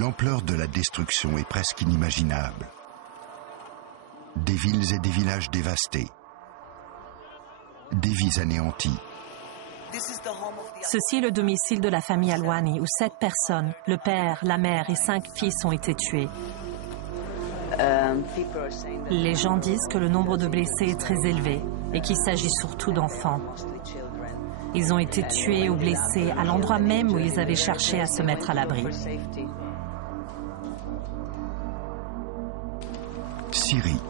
L'ampleur de la destruction est presque inimaginable. Des villes et des villages dévastés. Des vies anéanties. Ceci est le domicile de la famille Alwani où 7 personnes, le père, la mère et 5 fils ont été tués. Les gens disent que le nombre de blessés est très élevé et qu'il s'agit surtout d'enfants. Ils ont été tués ou blessés à l'endroit même où ils avaient cherché à se mettre à l'abri. Syrie.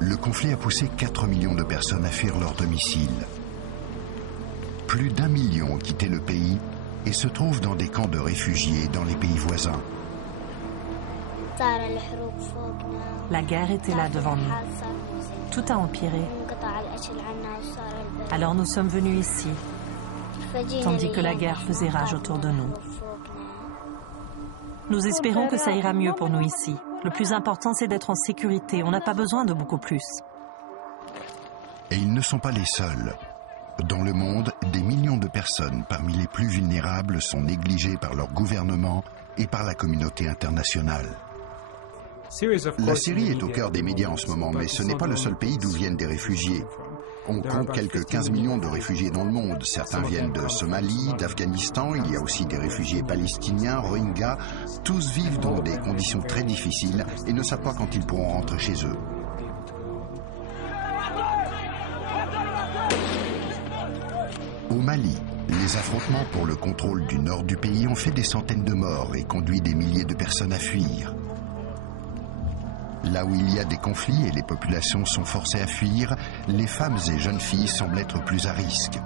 Le conflit a poussé 4 millions de personnes à fuir leur domicile. Plus d'1 million ont quitté le pays et se trouvent dans des camps de réfugiés dans les pays voisins. La guerre était là devant nous. Tout a empiré. Alors nous sommes venus ici, tandis que la guerre faisait rage autour de nous. Nous espérons que ça ira mieux pour nous ici. Le plus important, c'est d'être en sécurité. On n'a pas besoin de beaucoup plus. Et ils ne sont pas les seuls. Dans le monde, des millions de personnes parmi les plus vulnérables sont négligées par leur gouvernement et par la communauté internationale. La Syrie est au cœur des médias en ce moment, mais ce n'est pas le seul pays d'où viennent des réfugiés. On compte quelques 15 millions de réfugiés dans le monde. Certains viennent de Somalie, d'Afghanistan. Il y a aussi des réfugiés palestiniens, Rohingyas. Tous vivent dans des conditions très difficiles et ne savent pas quand ils pourront rentrer chez eux. Au Mali, les affrontements pour le contrôle du nord du pays ont fait des centaines de morts et conduit des milliers de personnes à fuir. Là où il y a des conflits et les populations sont forcées à fuir, les femmes et jeunes filles semblent être plus à risque.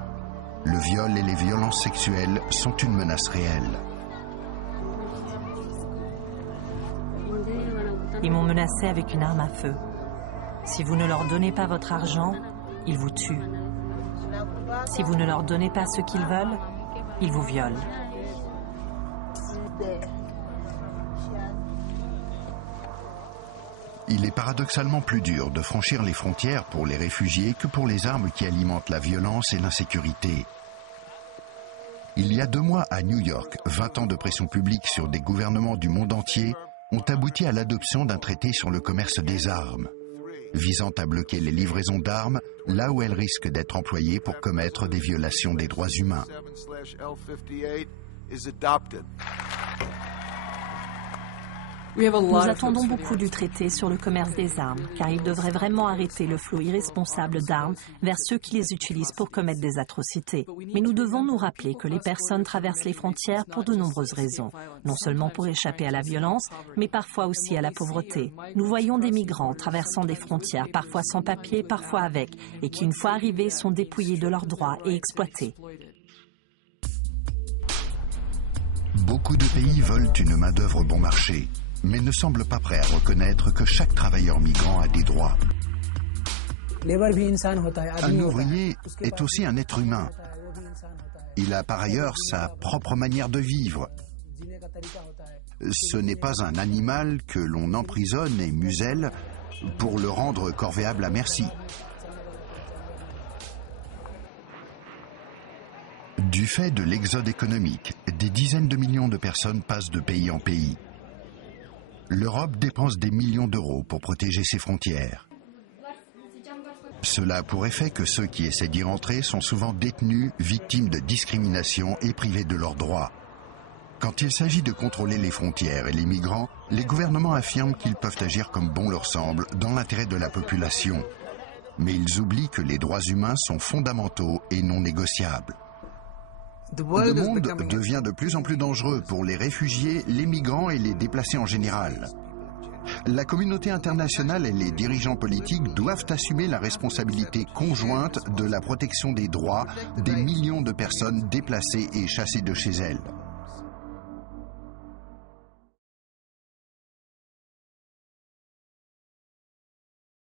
Le viol et les violences sexuelles sont une menace réelle. Ils m'ont menacé avec une arme à feu. Si vous ne leur donnez pas votre argent, ils vous tuent. Si vous ne leur donnez pas ce qu'ils veulent, ils vous violent. Il est paradoxalement plus dur de franchir les frontières pour les réfugiés que pour les armes qui alimentent la violence et l'insécurité. Il y a 2 mois à New York, 20 ans de pression publique sur des gouvernements du monde entier ont abouti à l'adoption d'un traité sur le commerce des armes, visant à bloquer les livraisons d'armes là où elles risquent d'être employées pour commettre des violations des droits humains. Nous attendons beaucoup du traité sur le commerce des armes, car il devrait vraiment arrêter le flot irresponsable d'armes vers ceux qui les utilisent pour commettre des atrocités. Mais nous devons nous rappeler que les personnes traversent les frontières pour de nombreuses raisons, non seulement pour échapper à la violence, mais parfois aussi à la pauvreté. Nous voyons des migrants traversant des frontières, parfois sans papier, parfois avec, et qui, une fois arrivés, sont dépouillés de leurs droits et exploités. Beaucoup de pays veulent une main-d'œuvre bon marché, mais ne semblent pas prêts à reconnaître que chaque travailleur migrant a des droits. Un ouvrier est aussi un être humain. Il a par ailleurs sa propre manière de vivre. Ce n'est pas un animal que l'on emprisonne et muselle pour le rendre corvéable à merci. Du fait de l'exode économique, des dizaines de millions de personnes passent de pays en pays. L'Europe dépense des millions d'euros pour protéger ses frontières. Cela a pour effet que ceux qui essaient d'y rentrer sont souvent détenus, victimes de discrimination et privés de leurs droits. Quand il s'agit de contrôler les frontières et les migrants, les gouvernements affirment qu'ils peuvent agir comme bon leur semble dans l'intérêt de la population. Mais ils oublient que les droits humains sont fondamentaux et non négociables. Le monde devient de plus en plus dangereux pour les réfugiés, les migrants et les déplacés en général. La communauté internationale et les dirigeants politiques doivent assumer la responsabilité conjointe de la protection des droits des millions de personnes déplacées et chassées de chez elles.